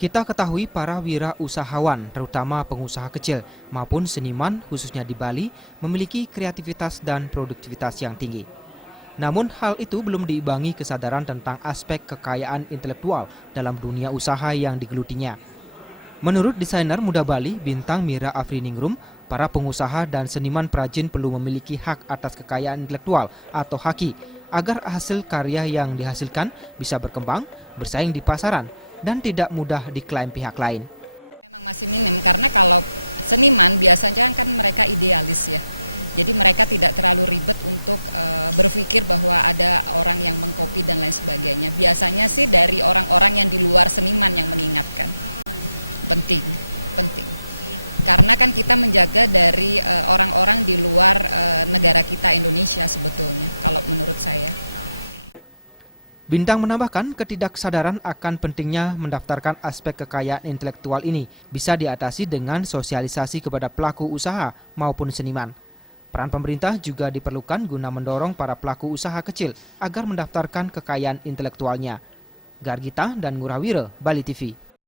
Kita ketahui para wirausahawan, terutama pengusaha kecil maupun seniman khususnya di Bali, memiliki kreativitas dan produktivitas yang tinggi. Namun hal itu belum diimbangi kesadaran tentang aspek kekayaan intelektual dalam dunia usaha yang digelutinya. Menurut desainer muda Bali, Bintang Mira Afriningrum, para pengusaha dan seniman perajin perlu memiliki hak atas kekayaan intelektual atau haki agar hasil karya yang dihasilkan bisa berkembang, bersaing di pasaran, dan tidak mudah diklaim pihak lain. Memang masih minim karena kalau seniman biasanya kan mereka idealis ya. Jadi mereka tidak terlalu ribet untuk berpikir bahwa ada orang yang mengkopi dan lain sebagainya. Biasanya sih dari orang-orang yang di luar seniman yang mengingatkan. Penting. Karena kan kita menjaga dari orang-orang di luar negara kita Indonesia sebetulnya kalau menurut saya. Bintang menambahkan ketidaksadaran akan pentingnya mendaftarkan aspek kekayaan intelektual ini bisa diatasi dengan sosialisasi kepada pelaku usaha maupun seniman. Peran pemerintah juga diperlukan guna mendorong para pelaku usaha kecil agar mendaftarkan kekayaan intelektualnya. Gargita dan Ngurah Wira, Bali TV.